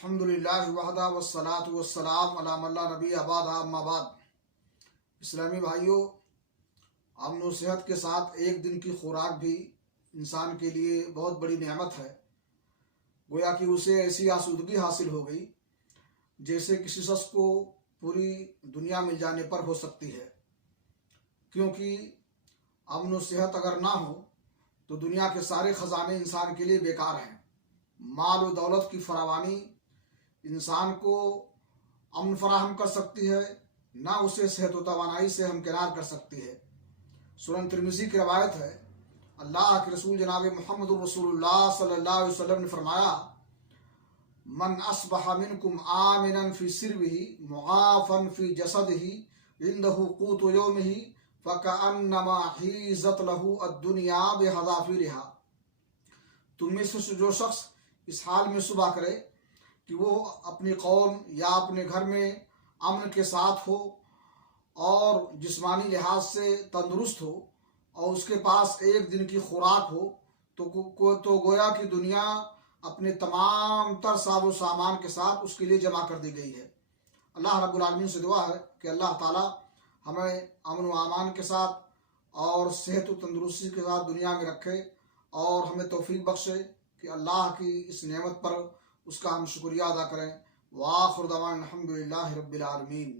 الحمدللہ وحدہ والصلاة والسلام علی من لا نبی بعد اما بعد۔ اسلامی بھائیوں، امن و صحت کے ساتھ ایک دن کی خوراک بھی انسان کے لیے بہت بڑی نعمت ہے۔ گویا کہ اسے ایسی آسودگی حاصل ہو گئی جیسے کسی شخص کو پوری دنیا مل جانے پر ہو سکتی ہے، کیونکہ امن و صحت اگر نہ ہو تو دنیا کے سارے خزانے انسان کے لیے بیکار ہیں۔ مال و دولت کی فراوانی انسان کو امن فراہم کر سکتی ہے، نہ اسے صحت و توانائی سے ہمکنار کر سکتی ہے۔ سنن ترمذی کی روایت ہے، اللہ کے رسول جناب محمد رسول اللہ صلی اللہ علیہ وسلم نے فرمایا، من اصبح منکم آمنا فی سربہ معافا فی جسدہ عنده قوت یومہ فکأنما حیزت لہ الدنیا بحذافیرها۔ تم میں سے جو شخص اس حال میں صبح کرے کہ وہ اپنی قوم یا اپنے گھر میں امن کے ساتھ ہو اور جسمانی لحاظ سے تندرست ہو اور اس کے پاس ایک دن کی خوراک ہو تو گویا کہ دنیا اپنے تمام تر ساز و سامان کے ساتھ اس کے لیے جمع کر دی گئی ہے۔ اللہ رب العالمین سے دعا ہے کہ اللہ تعالی ہمیں امن و امان کے ساتھ اور صحت و تندرستی کے ساتھ دنیا میں رکھے اور ہمیں توفیق بخشے کہ اللہ کی اس نعمت پر اس کا ہم شکریہ ادا کریں۔ وآخر دعوانا الحمدللہ رب العالمین۔